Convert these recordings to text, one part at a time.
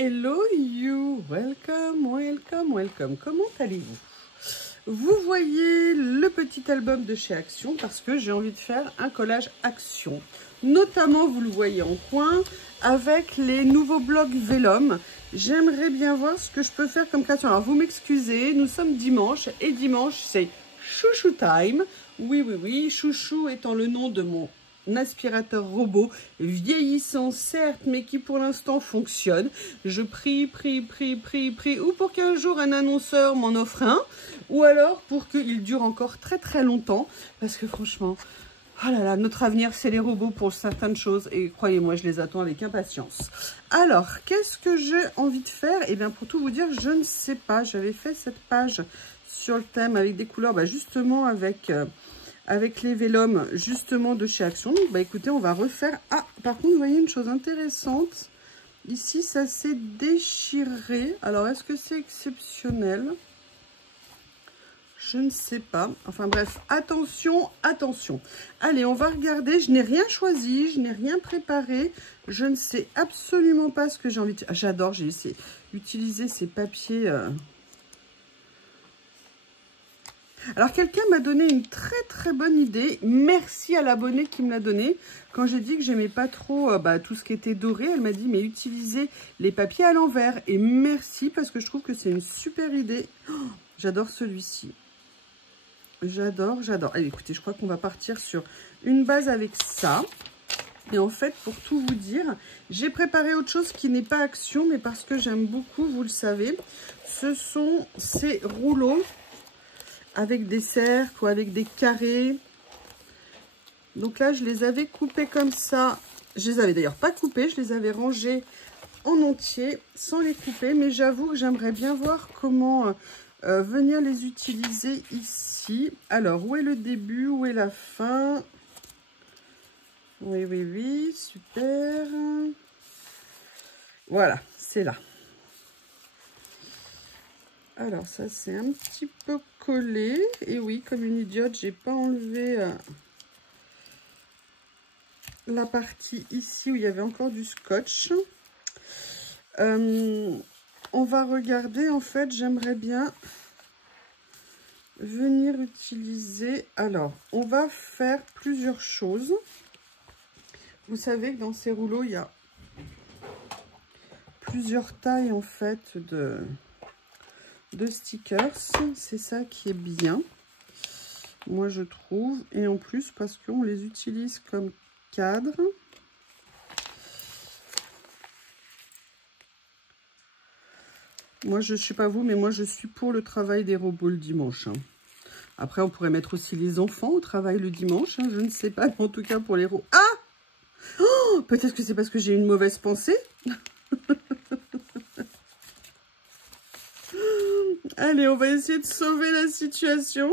Hello you, welcome, welcome, welcome. Comment allez-vous? Vous voyez le petit album de chez Action parce que j'ai envie de faire un collage Action. Notamment, vous le voyez en coin, avec les nouveaux blocs Vellum. J'aimerais bien voir ce que je peux faire comme création. Alors, vous m'excusez, nous sommes dimanche et dimanche, c'est chouchou time. Oui, oui, oui, chouchou étant le nom de mon aspirateur robot, vieillissant certes, mais qui pour l'instant fonctionne. Je prie, ou pour qu'un jour un annonceur m'en offre un, ou alors pour qu'il dure encore très très longtemps, parce que franchement, oh là là, notre avenir c'est les robots pour certaines choses, et croyez-moi, je les attends avec impatience. Alors, qu'est-ce que j'ai envie de faire? Eh bien, pour tout vous dire, je ne sais pas. J'avais fait cette page sur le thème avec des couleurs, justement avec les Vellum justement de chez Action. Donc, écoutez, on va refaire. Ah, par contre, vous voyez une chose intéressante. Ici, ça s'est déchiré. Alors, est-ce que c'est exceptionnel? Je ne sais pas. Enfin, bref, attention, attention. Allez, on va regarder. Je n'ai rien choisi, je n'ai rien préparé. Je ne sais absolument pas ce que j'ai envie de... J'adore, j'ai essayé d'utiliser ces papiers... Alors, quelqu'un m'a donné une très très bonne idée. Merci à l'abonné qui me l'a donné. Quand j'ai dit que j'aimais pas trop tout ce qui était doré, elle m'a dit, mais utilisez les papiers à l'envers. Et merci, parce que je trouve que c'est une super idée. Oh, j'adore celui-ci. J'adore, j'adore. Allez, écoutez, je crois qu'on va partir sur une base avec ça. Et en fait, pour tout vous dire, j'ai préparé autre chose qui n'est pas Action, mais parce que j'aime beaucoup, vous le savez. Ce sont ces rouleaux avec des cercles ou avec des carrés. Donc là, je les avais coupés comme ça. Je les avais d'ailleurs pas coupés, je les avais rangés en entier sans les couper. Mais j'avoue que j'aimerais bien voir comment venir les utiliser ici. Alors, où est le début? Où est la fin? Oui, oui, oui, super. Voilà, c'est là. Alors, ça, c'est un petit peu collé. Et oui, comme une idiote, j'ai pas enlevé la partie ici où il y avait encore du scotch. On va regarder, en fait, j'aimerais bien venir utiliser... Alors, on va faire plusieurs choses. Vous savez que dans ces rouleaux, il y a plusieurs tailles, en fait, de stickers. C'est ça qui est bien, moi je trouve, et en plus parce qu'on les utilise comme cadre. Moi je sais pas vous, mais moi je suis pour le travail des robots le dimanche. Après on pourrait mettre aussi les enfants au travail le dimanche, je ne sais pas, mais en tout cas pour les robots. Ah oh, peut-être que c'est parce que j'ai une mauvaise pensée. Allez, on va essayer de sauver la situation.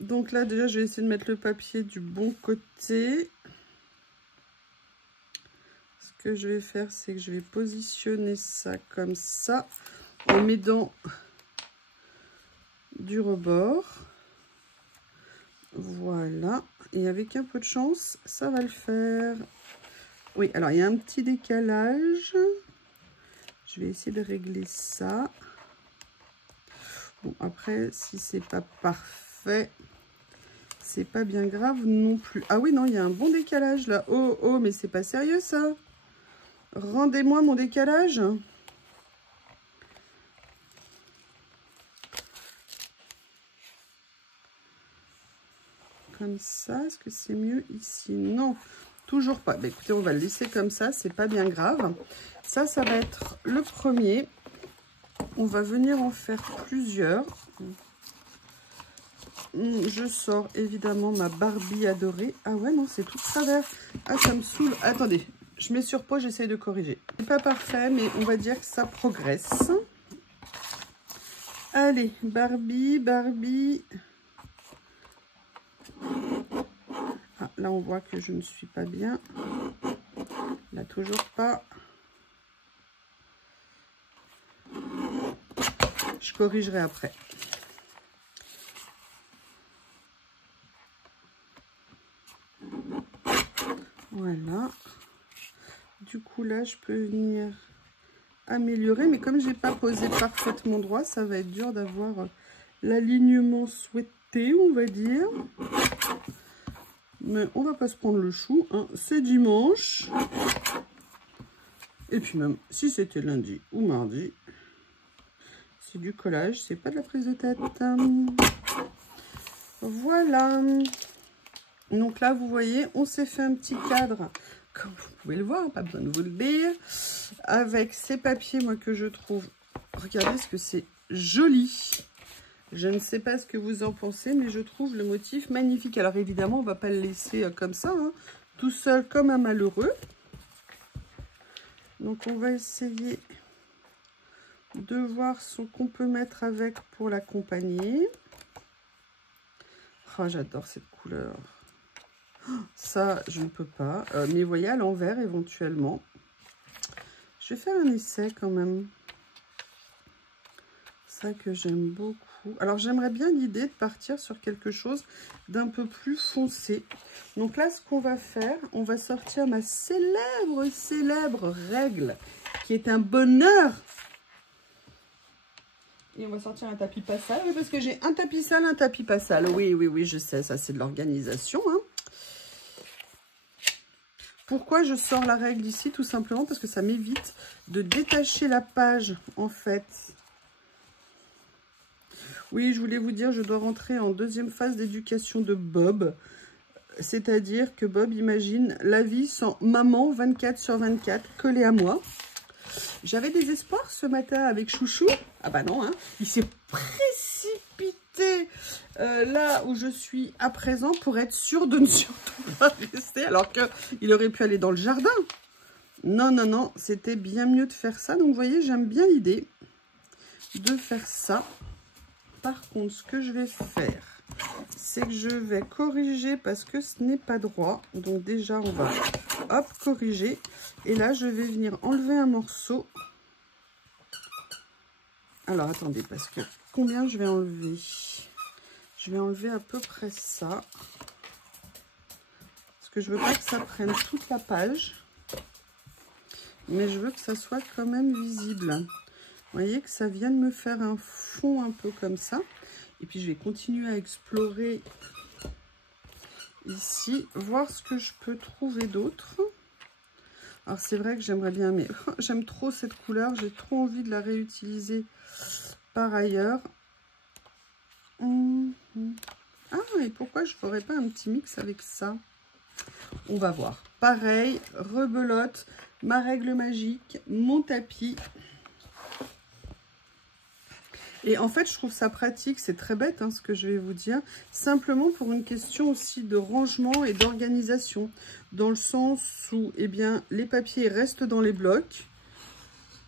Donc là, déjà, je vais essayer de mettre le papier du bon côté. Ce que je vais faire, c'est que je vais positionner ça comme ça, en mettant du rebord. Voilà. Et avec un peu de chance, ça va le faire. Oui, alors, il y a un petit décalage. Je vais essayer de régler ça. Bon, après, si c'est pas parfait, c'est pas bien grave non plus. Ah oui, non, il y a un bon décalage là. Oh, oh, mais c'est pas sérieux ça. Rendez-moi mon décalage. Comme ça, est-ce que c'est mieux ici? Non, toujours pas. Bah, écoutez, on va le laisser comme ça, c'est pas bien grave. Ça va être le premier. On va venir en faire plusieurs. Je sors évidemment ma Barbie adorée. Ah ouais, non, c'est tout de travers. Ah, ça me saoule. Attendez, je mets sur pause, j'essaye de corriger. C'est pas parfait, mais on va dire que ça progresse. Allez, Barbie, Barbie. Ah, là, on voit que je ne suis pas bien. Là, toujours pas. Je corrigerai après. Voilà. du coup là je peux venir améliorer, mais comme j'ai pas posé parfaitement droit, ça va être dur d'avoir l'alignement souhaité, on va dire. Mais on va pas se prendre le chou, hein. C'est dimanche. Et puis même si c'était lundi ou mardi, c'est du collage, c'est pas de la prise de tête. Voilà. Donc là, vous voyez, on s'est fait un petit cadre, comme vous pouvez le voir, pas besoin de vous le dire, avec ces papiers, moi, que je trouve, regardez ce que c'est joli. Je ne sais pas ce que vous en pensez, mais je trouve le motif magnifique. Alors évidemment, on ne va pas le laisser comme ça, hein, tout seul comme un malheureux. Donc on va essayer de voir ce qu'on peut mettre avec pour l'accompagner. Oh, j'adore cette couleur. Ça, je ne peux pas. Mais vous voyez, à l'envers, éventuellement. Je vais faire un essai quand même. Ça que j'aime beaucoup. Alors, j'aimerais bien l'idée de partir sur quelque chose d'un peu plus foncé. Donc là, ce qu'on va faire, on va sortir ma célèbre règle, qui est un bonheur. Et on va sortir un tapis pas sale. Oui, parce que j'ai un tapis sale, un tapis pas sale. Oui, je sais, ça c'est de l'organisation, hein. Pourquoi je sors la règle ici? Tout simplement parce que ça m'évite de détacher la page, en fait. Oui, je voulais vous dire, je dois rentrer en deuxième phase d'éducation de Bob. C'est-à-dire que Bob imagine la vie sans maman 24/24 collée à moi. J'avais des espoirs ce matin avec Chouchou. Ah bah non, hein. Il s'est précipité là où je suis à présent pour être sûr de ne surtout pas rester, alors qu'il aurait pu aller dans le jardin. Non, c'était bien mieux de faire ça. Donc vous voyez, j'aime bien l'idée de faire ça. Par contre, ce que je vais faire, c'est que je vais corriger parce que ce n'est pas droit. Donc déjà, on va hop, corriger. Et là, je vais venir enlever un morceau. Alors, attendez, parce que combien je vais enlever? Je vais enlever à peu près ça. Parce que je veux pas que ça prenne toute la page. Mais je veux que ça soit quand même visible. Vous voyez que ça vient de me faire un fond un peu comme ça. Et puis, je vais continuer à explorer ici, voir ce que je peux trouver d'autre. Alors, c'est vrai que j'aimerais bien, mais j'aime trop cette couleur. J'ai trop envie de la réutiliser par ailleurs. Ah, et pourquoi je ne ferais pas un petit mix avec ça? On va voir. Pareil, rebelote, ma règle magique, mon tapis. Et en fait, je trouve ça pratique. C'est très bête, hein, ce que je vais vous dire. Simplement pour une question aussi de rangement et d'organisation. Dans le sens où, eh bien, les papiers restent dans les blocs.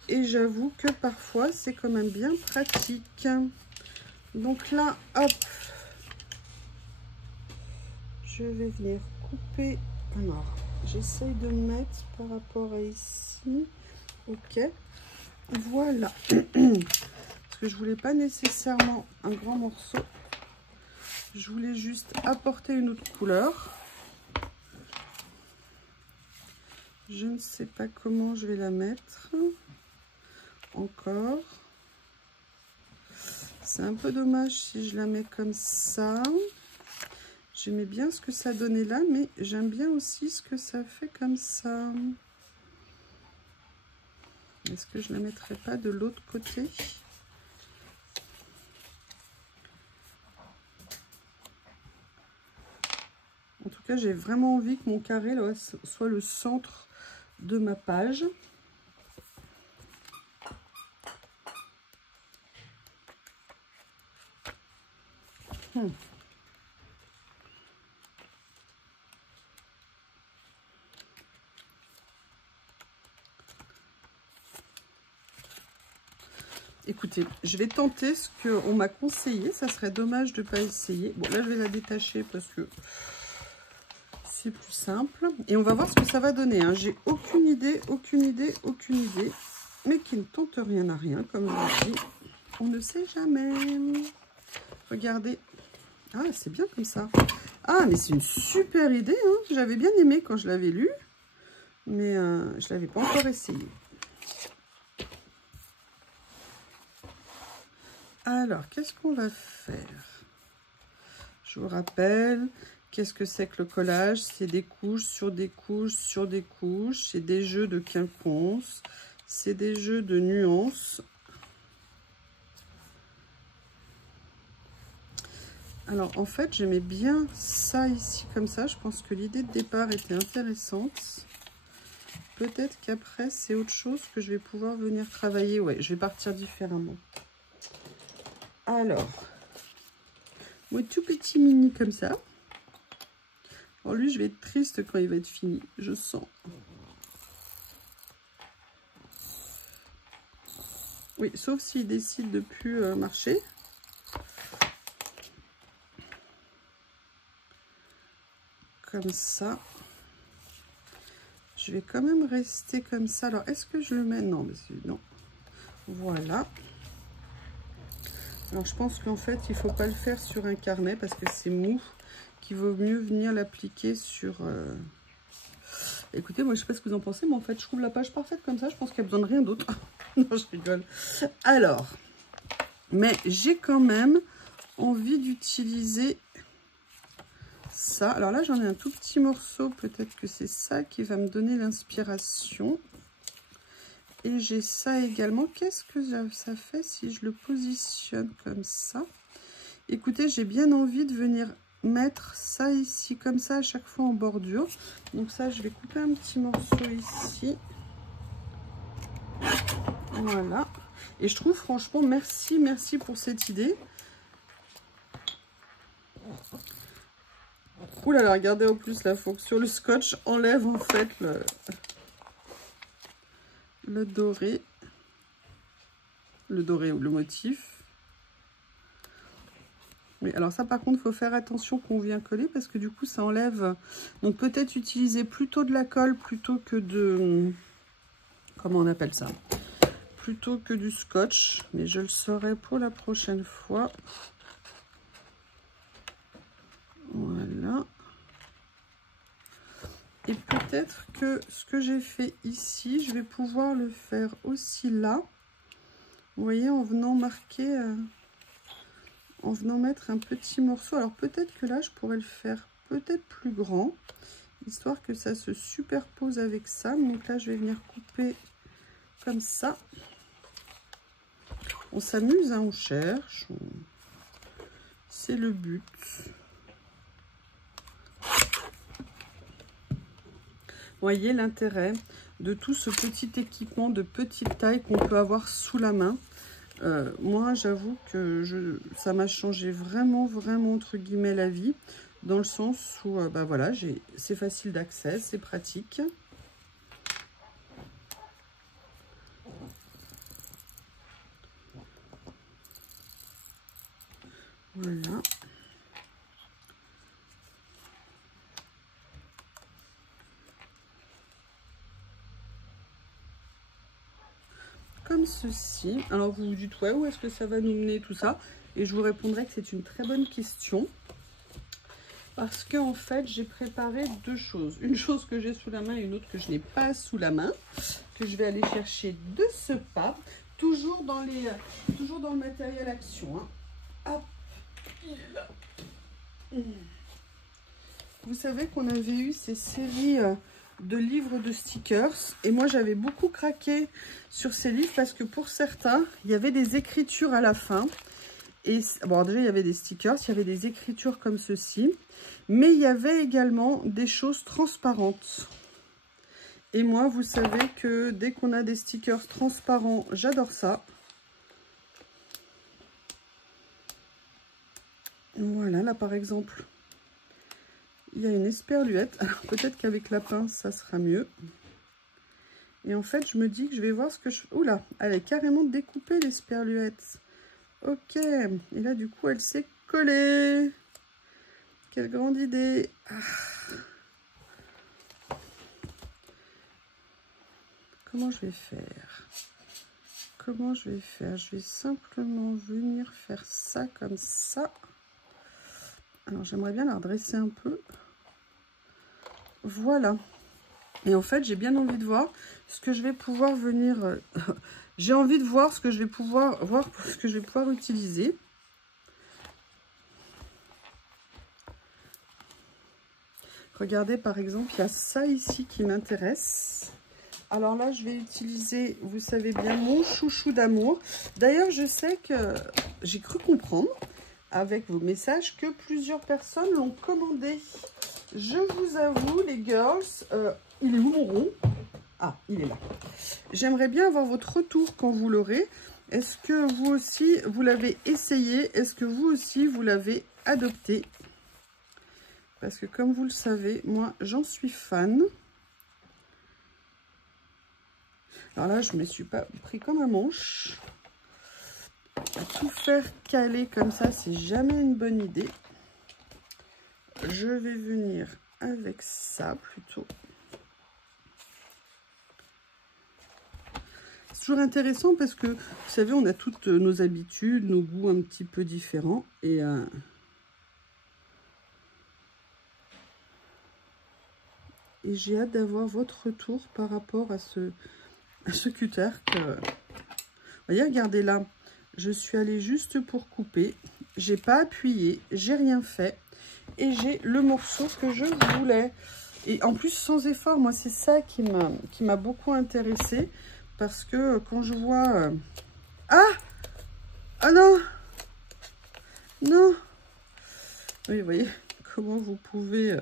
Et j'avoue que parfois, c'est quand même bien pratique. Donc là, hop. Je vais venir couper. Alors, j'essaye de me mettre par rapport à ici. Ok. Voilà. Parce que je voulais pas nécessairement un grand morceau. Je voulais juste apporter une autre couleur. Je ne sais pas comment je vais la mettre. Encore. C'est un peu dommage si je la mets comme ça. J'aimais bien ce que ça donnait là, mais j'aime bien aussi ce que ça fait comme ça. Est-ce que je ne la mettrai pas de l'autre côté ? En tout cas, j'ai vraiment envie que mon carré là, soit le centre de ma page. Écoutez, je vais tenter ce qu'on m'a conseillé. Ça serait dommage de ne pas essayer. Bon, là, je vais la détacher parce que c'est plus simple. Et on va voir ce que ça va donner. Hein. J'ai aucune idée. Mais qui ne tente rien à rien, comme je vous dis. On ne sait jamais. Regardez. Ah, c'est bien comme ça. Ah, mais c'est une super idée. Hein. J'avais bien aimé quand je l'avais lu. mais je ne l'avais pas encore essayé. Alors, qu'est-ce qu'on va faire? Je vous rappelle, qu'est-ce que c'est que le collage? C'est des couches sur des couches sur des couches. C'est des jeux de quinconce. C'est des jeux de nuances. Alors, en fait, j'aimais bien ça ici, comme ça. Je pense que l'idée de départ était intéressante. Peut-être qu'après, c'est autre chose que je vais pouvoir venir travailler. Ouais, je vais partir différemment. Alors, moi, tout petit mini comme ça. Alors lui, je vais être triste quand il va être fini, je sens. Oui, sauf s'il décide de plus marcher. Comme ça. Je vais quand même rester comme ça. Alors, est-ce que je le mets? Non, non. Voilà. Alors, je pense qu'en fait, il ne faut pas le faire sur un carnet parce que c'est mou. Qu'il vaut mieux venir l'appliquer sur... Écoutez, moi, je ne sais pas ce que vous en pensez, mais en fait, je trouve la page parfaite comme ça. Je pense qu'il n'y a besoin de rien d'autre. Non, je rigole. Alors, mais j'ai quand même envie d'utiliser ça. Alors là, j'en ai un tout petit morceau. Peut-être que c'est ça qui va me donner l'inspiration. Et j'ai ça également. Qu'est-ce que ça fait si je le positionne comme ça? Écoutez, j'ai bien envie de venir mettre ça ici, comme ça, à chaque fois en bordure. Donc ça, je vais couper un petit morceau ici. Voilà. Et je trouve, franchement, merci pour cette idée. Ouh là là, regardez en plus la fonction. Le scotch enlève en fait le doré. Le doré ou le motif. Oui, alors ça par contre, il faut faire attention qu'on vient coller parce que du coup, ça enlève. Donc peut-être utiliser plutôt de la colle plutôt que de... Comment on appelle ça? Plutôt que du scotch. Mais je le saurai pour la prochaine fois. Voilà. Et peut-être que ce que j'ai fait ici, je vais pouvoir le faire aussi là. Vous voyez, en venant marquer... en venant mettre un petit morceau. Alors peut-être que là, je pourrais le faire peut-être plus grand, histoire que ça se superpose avec ça. Donc là, je vais venir couper comme ça. On s'amuse, hein, on cherche. C'est le but. Voyez l'intérêt de tout ce petit équipement de petite taille qu'on peut avoir sous la main. Moi, j'avoue que ça m'a changé vraiment, entre guillemets, la vie. Dans le sens où, bah voilà, c'est facile d'accès, c'est pratique. Voilà. Comme ceci. Alors vous vous dites, ouais, où est-ce que ça va nous mener tout ça? Et je vous répondrai que c'est une très bonne question. Parce qu'en fait, j'ai préparé deux choses. Une chose que j'ai sous la main et une autre que je n'ai pas sous la main. Que je vais aller chercher de ce pas. Toujours dans le matériel action. Hein. Hop. Vous savez qu'on avait eu ces séries de livres de stickers. Et moi, j'avais beaucoup craqué sur ces livres parce que pour certains, il y avait des écritures à la fin. Et bon, déjà, il y avait des stickers, il y avait des écritures comme ceci. Mais il y avait également des choses transparentes. Et moi, vous savez que dès qu'on a des stickers transparents, j'adore ça. Voilà, là, par exemple, il y a une esperluette. Alors, peut-être qu'avec la pince, ça sera mieux. Et en fait, je me dis que je vais voir ce que je... Oula, elle est carrément découpée, l'esperluette. Ok. Et là, du coup, elle s'est collée. Quelle grande idée. Ah. Comment je vais faire? Comment je vais faire? Je vais simplement venir faire ça comme ça. Alors, j'aimerais bien la redresser un peu. Voilà. Et en fait, j'ai bien envie de voir ce que je vais pouvoir venir... j'ai envie de voir ce que je vais pouvoir utiliser. Regardez, par exemple, il y a ça ici qui m'intéresse. Alors là, je vais utiliser, vous savez bien, mon chouchou d'amour. D'ailleurs, je sais que j'ai cru comprendre, avec vos messages, que plusieurs personnes l'ont commandé. Je vous avoue, les girls, il est où mon rond? Ah, il est là. J'aimerais bien avoir votre retour quand vous l'aurez. Est-ce que vous aussi, vous l'avez essayé? Est-ce que vous aussi, vous l'avez adopté? Parce que comme vous le savez, moi, j'en suis fan. Alors là, je ne me suis pas pris comme un manche. Tout faire caler comme ça, c'est jamais une bonne idée. Je vais venir avec ça plutôt. C'est toujours intéressant parce que, vous savez, on a toutes nos habitudes, nos goûts un petit peu différents. Et j'ai hâte d'avoir votre retour par rapport à ce cutter. Vous voyez, regardez là, je suis allée juste pour couper. J'ai pas appuyé, j'ai rien fait. Et j'ai le morceau que je voulais. Et en plus, sans effort, moi, c'est ça qui m'a beaucoup intéressée. Parce que quand je vois... Ah! Ah non! Non! Oui, vous voyez comment vous pouvez...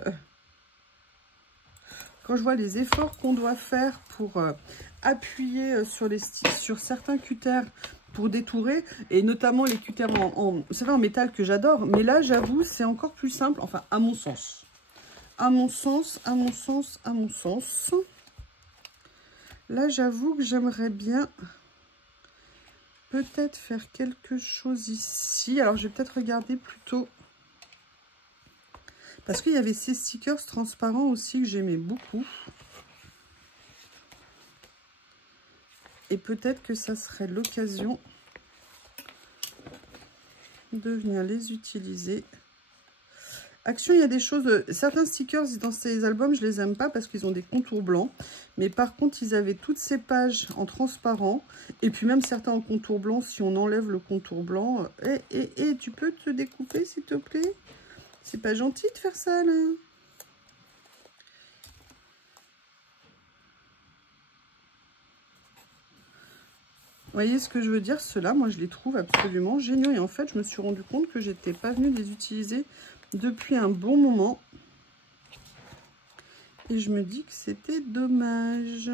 Quand je vois les efforts qu'on doit faire pour appuyer sur certains cutters pour détourer, et notamment les cutters vous savez, en métal que j'adore, mais là, j'avoue, c'est encore plus simple, enfin, à mon sens. À mon sens. Là, j'avoue que j'aimerais bien peut-être faire quelque chose ici. Alors, je vais peut-être regarder plutôt... Parce qu'il y avait ces stickers transparents aussi que j'aimais beaucoup. Et peut-être que ça serait l'occasion de venir les utiliser. Action, il y a des choses... Certains stickers dans ces albums, je les aime pas parce qu'ils ont des contours blancs. Mais par contre, ils avaient toutes ces pages en transparent. Et puis même certains en contour blanc, si on enlève le contour blanc. Et tu peux te découper, s'il te plaît? C'est pas gentil de faire ça, là. Vous voyez ce que je veux dire? Ceux-là, moi, je les trouve absolument géniaux. Et en fait, je me suis rendu compte que j'étais pas venue les utiliser depuis un bon moment. Et je me dis que c'était dommage.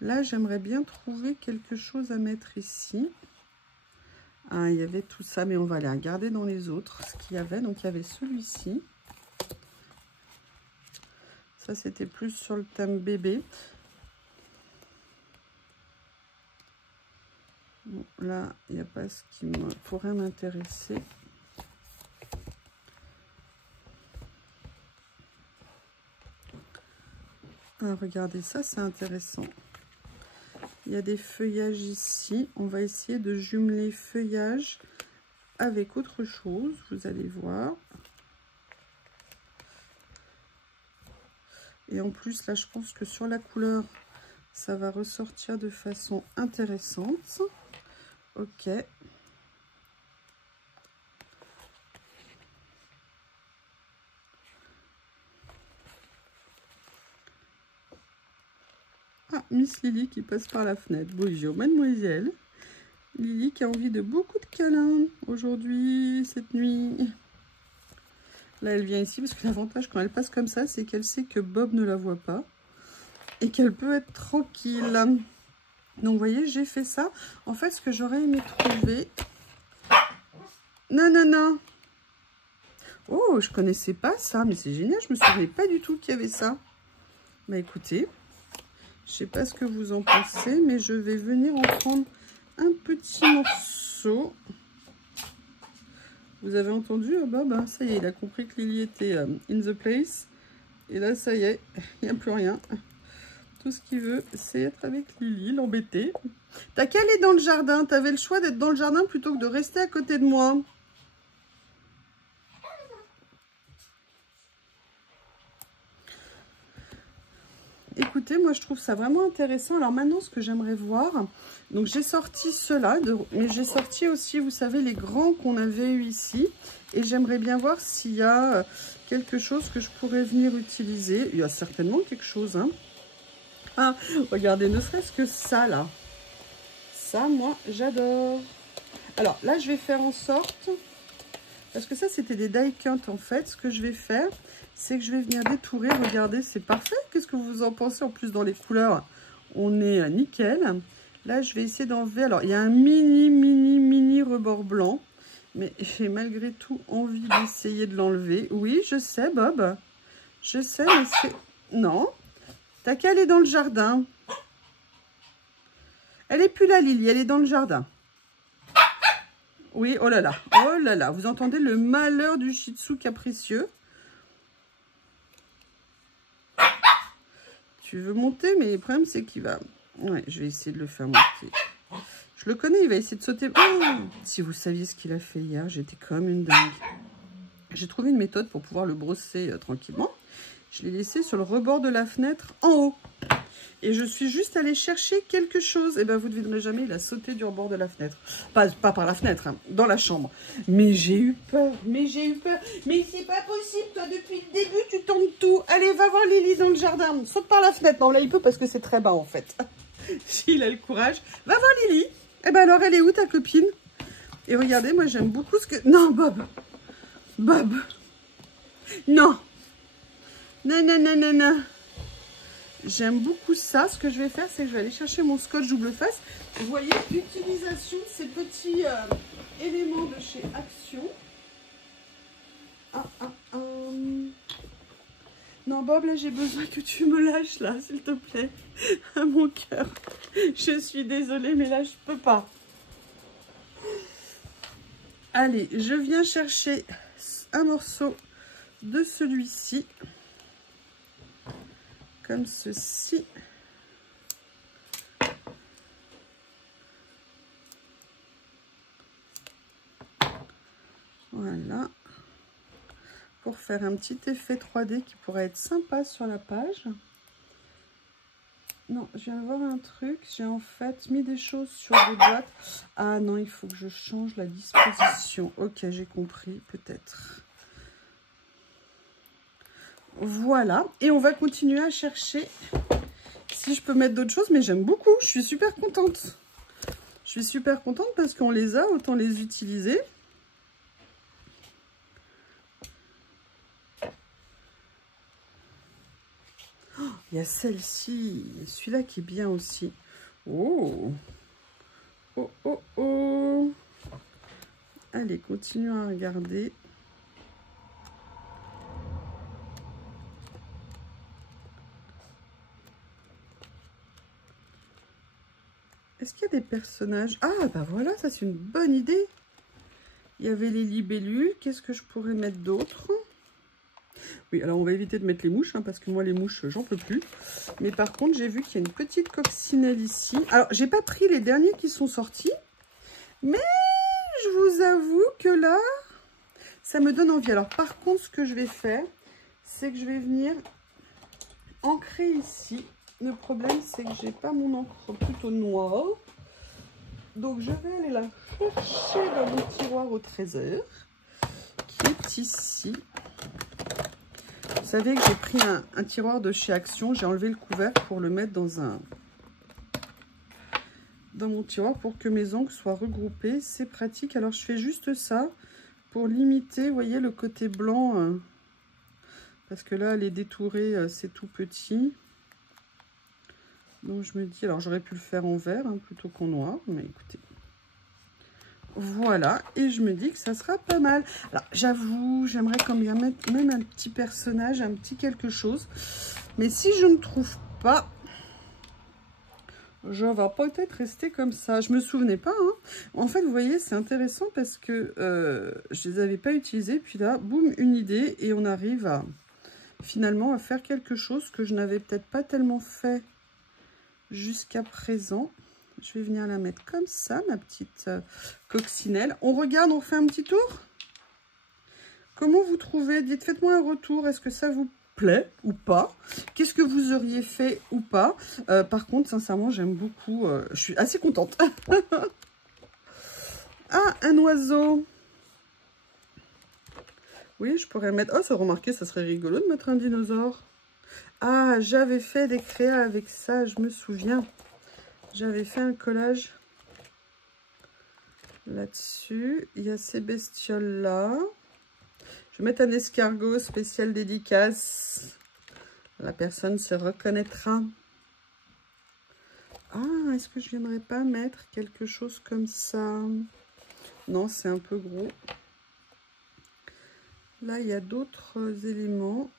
Là, j'aimerais bien trouver quelque chose à mettre ici. Ah, il y avait tout ça, mais on va aller regarder dans les autres ce qu'il y avait. Donc, il y avait celui-ci. Ça, c'était plus sur le thème bébé. Bon, là, il n'y a pas ce qui pourrait m'intéresser. Ah, regardez, ça, c'est intéressant. Il y a des feuillages ici. On va essayer de jumeler feuillage avec autre chose. Vous allez voir. Et en plus, là, je pense que sur la couleur, ça va ressortir de façon intéressante. Ok. Ah, Miss Lily qui passe par la fenêtre. Bonjour, mademoiselle. Lily qui a envie de beaucoup de câlins aujourd'hui, cette nuit. Là, elle vient ici parce que l'avantage quand elle passe comme ça, c'est qu'elle sait que Bob ne la voit pas. Et qu'elle peut être tranquille. Donc, vous voyez, j'ai fait ça. En fait, ce que j'aurais aimé trouver... Non, non, non. Oh, je connaissais pas ça, mais c'est génial. Je me souvenais pas du tout qu'il y avait ça. Bah, écoutez... Je sais pas ce que vous en pensez, mais je vais venir en prendre un petit morceau. Vous avez entendu, Bob, hein, ça y est, il a compris que Lily était in the place. Et là, ça y est, il n'y a plus rien. Tout ce qu'il veut, c'est être avec Lily, l'embêter. T'as qu'à aller dans le jardin. T'avais le choix d'être dans le jardin plutôt que de rester à côté de moi. écoutez, moi je trouve ça vraiment intéressant. Alors maintenant, ce que j'aimerais voir, donc j'ai sorti ceux-là, mais j'ai sorti aussi, vous savez, les grands qu'on avait eu ici. Et j'aimerais bien voir s'il y a quelque chose que je pourrais venir utiliser. Il y a certainement quelque chose, hein. Ah, regardez, ne serait-ce que ça, là. Ça, moi, j'adore. Alors, là, je vais faire en sorte... Parce que ça, c'était des die cut, en fait. Ce que je vais faire, c'est que je vais venir détourer. Regardez, c'est parfait. Qu'est-ce que vous en pensez? En plus, dans les couleurs, on est nickel. Là, je vais essayer d'enlever... Alors, il y a un mini rebord blanc. Mais j'ai malgré tout envie d'essayer de l'enlever. Oui, je sais, Bob. Je sais, mais c'est... Non. T'as qu'à aller dans le jardin. Elle est plus là, Lily. Elle est dans le jardin. Oui, oh là là. Oh là là. Vous entendez le malheur du Shih Tzu capricieux. Tu veux monter, mais le problème, c'est qu'il va... Ouais, je vais essayer de le faire monter. Je le connais, il va essayer de sauter. Oh, si vous saviez ce qu'il a fait hier, j'étais comme une dingue. J'ai trouvé une méthode pour pouvoir le brosser tranquillement. Je l'ai laissé sur le rebord de la fenêtre en haut. Et je suis juste allée chercher quelque chose. Et bien, vous ne devinerez jamais, il a sauté du rebord de la fenêtre. Pas par la fenêtre, hein, dans la chambre. Mais j'ai eu peur, mais c'est pas possible, toi, depuis le début, tu tournes tout. Allez, va voir Lily dans le jardin. Saute par la fenêtre. Non, là, il peut parce que c'est très bas, en fait. S'il a le courage. Va voir Lily. Eh ben alors, elle est où, ta copine? Et regardez, moi, j'aime beaucoup ce que... Non, Bob. Bob. Non. Non. J'aime beaucoup ça. Ce que je vais faire, c'est que je vais aller chercher mon scotch double face. Vous voyez, l'utilisation de ces petits éléments de chez Action. Non, Bob, là, j'ai besoin que tu me lâches, là, s'il te plaît. À mon cœur. Je suis désolée, mais là, je peux pas. Allez, je viens chercher un morceau de celui-ci. Comme ceci. Voilà. Pour faire un petit effet 3D qui pourrait être sympa sur la page. Non, je viens de voir un truc. J'ai en fait mis des choses sur des boîtes. Ah non, il faut que je change la disposition. Ok, j'ai compris, peut-être. Voilà. Et on va continuer à chercher si je peux mettre d'autres choses. Mais j'aime beaucoup. Je suis super contente. Je suis super contente parce qu'on les a, autant les utiliser. Oh, il y a celle-ci. Celui-là qui est bien aussi. Oh. Oh. Allez, continuons à regarder. Est-ce qu'il y a des personnages? Ah, bah voilà, ça c'est une bonne idée. Il y avait les libellules. Qu'est-ce que je pourrais mettre d'autre? Oui, alors on va éviter de mettre les mouches, hein, parce que moi les mouches, j'en peux plus. Mais par contre, j'ai vu qu'il y a une petite coccinelle ici. Alors, j'ai pas pris les derniers qui sont sortis. Mais je vous avoue que là, ça me donne envie. Alors, par contre, ce que je vais faire, c'est que je vais venir ancrer ici. Le problème, c'est que j'ai pas mon encre plutôt noire. Donc, je vais aller la chercher dans mon tiroir au trésor, qui est ici. Vous savez que j'ai pris un tiroir de chez Action. J'ai enlevé le couvercle pour le mettre dans mon tiroir pour que mes ongles soient regroupés. C'est pratique. Alors, je fais juste ça pour limiter, vous voyez, le côté blanc. Parce que là, les détourés, c'est tout petit. Donc, je me dis... Alors, j'aurais pu le faire en vert plutôt qu'en noir. Mais écoutez... Voilà, et je me dis que ça sera pas mal. Alors, j'avoue, j'aimerais quand même mettre même un petit personnage, un petit quelque chose. Mais si je ne trouve pas, je vais peut-être rester comme ça. Je me souvenais pas, hein. En fait, vous voyez, c'est intéressant parce que je les avais pas utilisés. Puis là, boum, une idée. Et on arrive à finalement à faire quelque chose que je n'avais peut-être pas tellement fait jusqu'à présent. Je vais venir la mettre comme ça, ma petite coccinelle. On regarde, on fait un petit tour. Comment vous trouvez? Dites, faites-moi un retour. Est-ce que ça vous plaît ou pas? Qu'est-ce que vous auriez fait ou pas? Par contre, sincèrement, j'aime beaucoup. Je suis assez contente. Ah, un oiseau. Oui, je pourrais mettre... Oh, ça, remarquez, ça serait rigolo de mettre un dinosaure. Ah, j'avais fait des créas avec ça, je me souviens. J'avais fait un collage là-dessus. Il y a ces bestioles-là. Je vais mettre un escargot spécial dédicace. La personne se reconnaîtra. Ah, est-ce que je viendrais pas mettre quelque chose comme ça? Non, c'est un peu gros. Là, il y a d'autres éléments.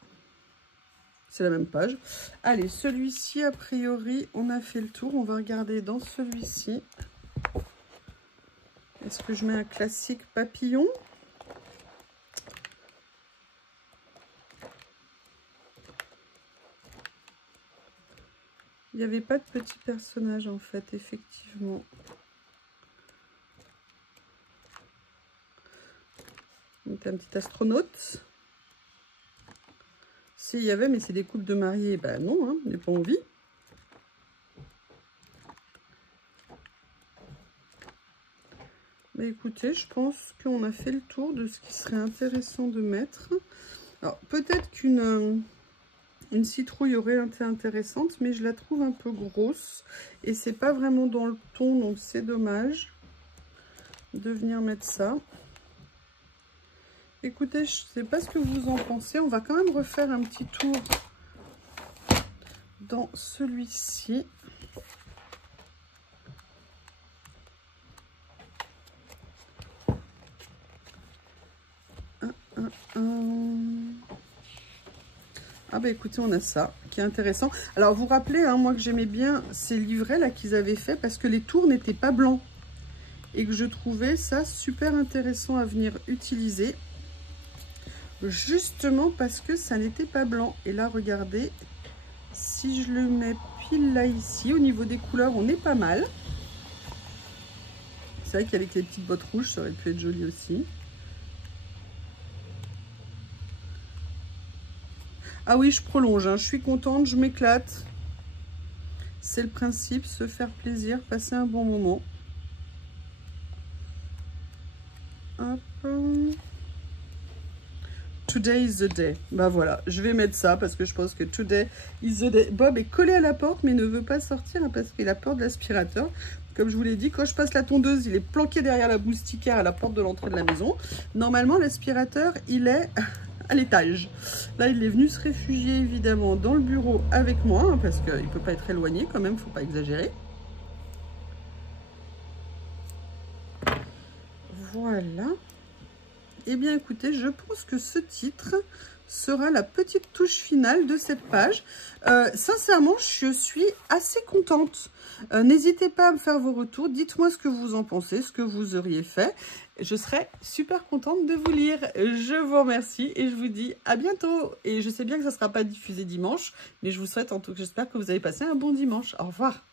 C'est la même page. Allez, celui-ci, a priori, on a fait le tour. On va regarder dans celui-ci. Est-ce que je mets un classique papillon? Il n'y avait pas de petit personnage, en fait, effectivement. Donc, un petit astronaute. Si, il y avait, mais c'est des couples de mariés. Ben non, hein, on n'a pas envie. Mais écoutez, je pense qu'on a fait le tour de ce qui serait intéressant de mettre. Alors, peut-être qu'une citrouille aurait été intéressante, mais je la trouve un peu grosse. Et c'est pas vraiment dans le ton, donc c'est dommage de venir mettre ça. Écoutez, je sais pas ce que vous en pensez. On va quand même refaire un petit tour dans celui-ci. Ah bah écoutez, on a ça qui est intéressant. Alors vous rappelez, hein, moi que j'aimais bien ces livrets là qu'ils avaient fait parce que les tours n'étaient pas blancs. Et que je trouvais ça super intéressant à venir utiliser. Justement parce que ça n'était pas blanc. Et là, regardez, si je le mets pile là, ici, au niveau des couleurs, on est pas mal. C'est vrai qu'avec les petites bottes rouges, ça aurait pu être joli aussi. Ah oui, je prolonge, hein. Je suis contente, je m'éclate. C'est le principe, se faire plaisir, passer un bon moment. Hop. Today is the day. Bah voilà, je vais mettre ça parce que je pense que today is the day. Bob est collé à la porte mais ne veut pas sortir hein, parce qu'il a peur de l'aspirateur. Comme je vous l'ai dit, quand je passe la tondeuse, il est planqué derrière la moustiquaire à la porte de l'entrée de la maison. Normalement, l'aspirateur, il est à l'étage. Là, il est venu se réfugier évidemment dans le bureau avec moi hein, parce qu'il ne peut pas être éloigné quand même, faut pas exagérer. Voilà. Eh bien, écoutez, je pense que ce titre sera la petite touche finale de cette page. Sincèrement, je suis assez contente. N'hésitez pas à me faire vos retours. Dites-moi ce que vous en pensez, ce que vous auriez fait. Je serai super contente de vous lire. Je vous remercie et je vous dis à bientôt. Et je sais bien que ça ne sera pas diffusé dimanche, mais je vous souhaite en tout cas, j'espère que vous avez passé un bon dimanche. Au revoir.